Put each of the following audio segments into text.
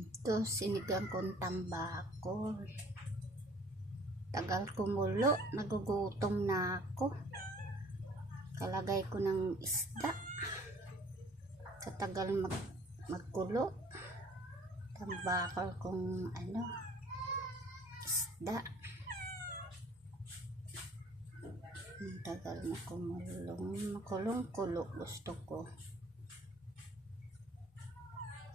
Ito, sinigang kong tambakol. Tagal kumulo, nagugutom na ako. Kalagay ko ng isda. Katagal magkulo. Tambakol kong isda. Ang tagal na kulong-kulo gusto ko.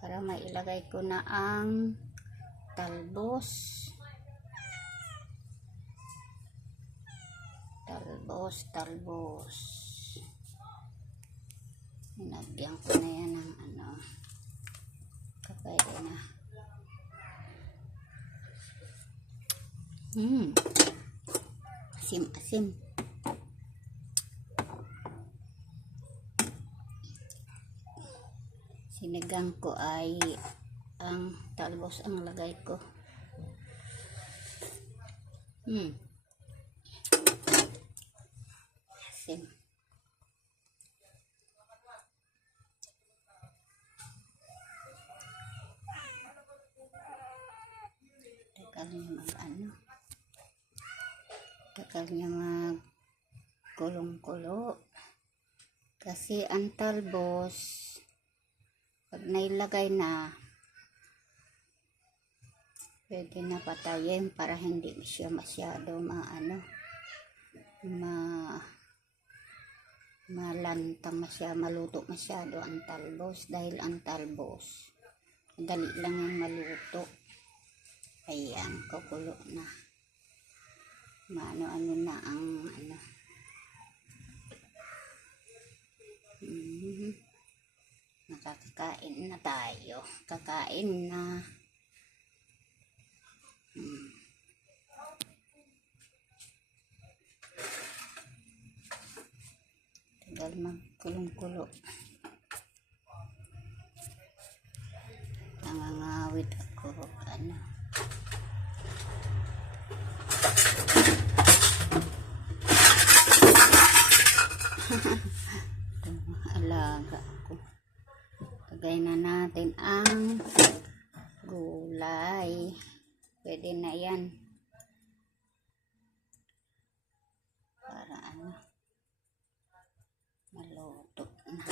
Para mailagay ko na ang talbos. Nilagyan ko na yan ng kapayde na. Asim. Sinigang ko ay ang talbos ang lagay ko. Asim. Takal niya kulong-kulo. Kasi ang talbos pag nailagay na, pwede na patayin para hindi siya masyado malantang maluto masyado ang talbos. Dahil ang talbos madali lang yung maluto. Ayan, kukulo na. Ano na ang nakakakain na tayo. Kakain na. Tagal magkulong-kulo. Nangangawit ako. Alaga ko. Lagay na natin ang gulay. Pwede na yan. Para maluto na.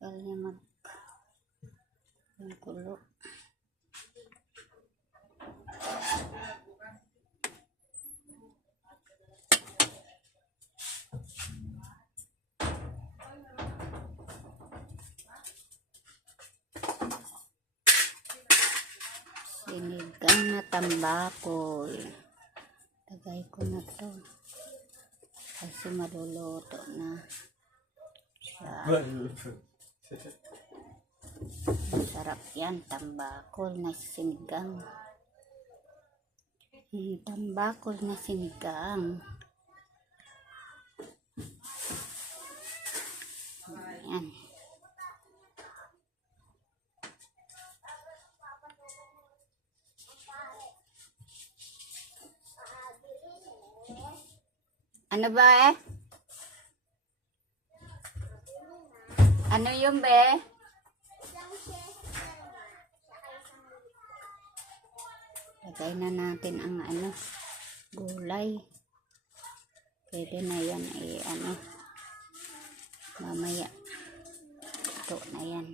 Kaya niya magkulo. Sinigang na tambakol. Lagay ko na to. Kasi maluluto na siya. Masarap yan, tambakol na sinigang. Tambakol na sinigang. Ayan. Ano ba Ano yung Lagay na natin ang gulay. Pwede na yan mamaya. Ito na yan.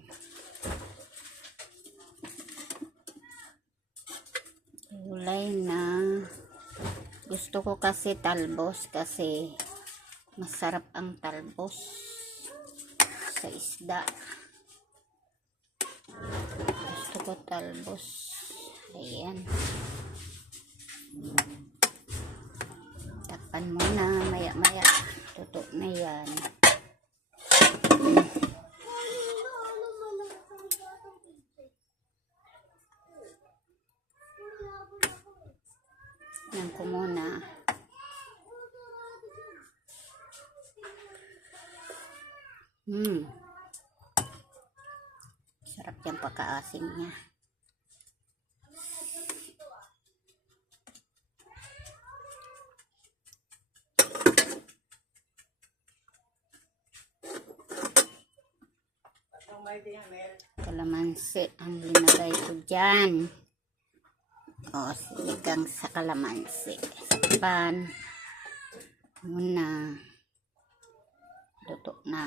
Gulay na. Gusto ko kasi talbos kasi masarap ang talbos sa isda. Gusto ko talbos. Ayan. Takpan mo na. Maya-maya. Tuto na yan. Yan ko muna. Sarap yung pagkaasim niya. Ito kalamansi ang linagay ko dyan. O, sinigang sa kalamansi. Sa pan muna.